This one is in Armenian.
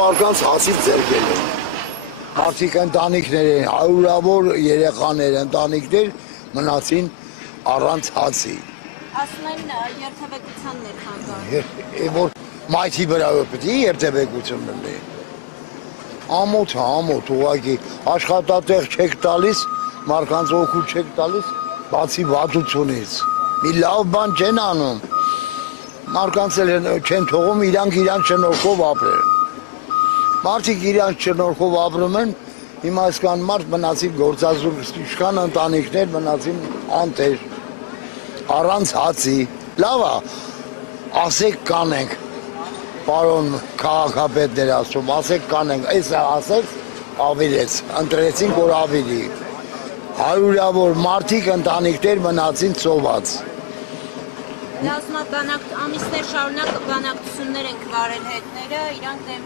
մարդկանց հացից ձերբել են։ Մարդիկ ընտանիքներ են, հարյուրավոր երեխաներ, ընտանիքներ մնացին առանց հացի։ Ասում են երթևեկության ներխանգարում։ Որ մայթի վրա պետք է երթևեկություն լինի։ Ամոթ, ուղղակի աշխատատեղ չեք տալիս, մարդկանց օգուտ չեք տալիս, բացի վատությունից։ Մի լավ բան չեն անում։ Մարդկանց էլ չեն թողում իրանք շնորհքով ապրել։ Մարդիկ իրանք շնորհքով ապրում են, հիմա այսքան մարդ մնացին գործազուրկ, իշխան ընտանիքներ մնացին անտեր, առանց հացի։ Լավ է, ասեք կանենք, պարոն քաղաքապետներ ասում, ասեք կանենք, այս ասեց, ավիրեց, ընտրեցինք, որ ավիրի։ Հարյուրավոր մարդիկ ընտանիքներ մնացին ծոված։ Լազմա ամիսներ շարունակ բանակցություններ ենք վարել հետները, իրանք դեմ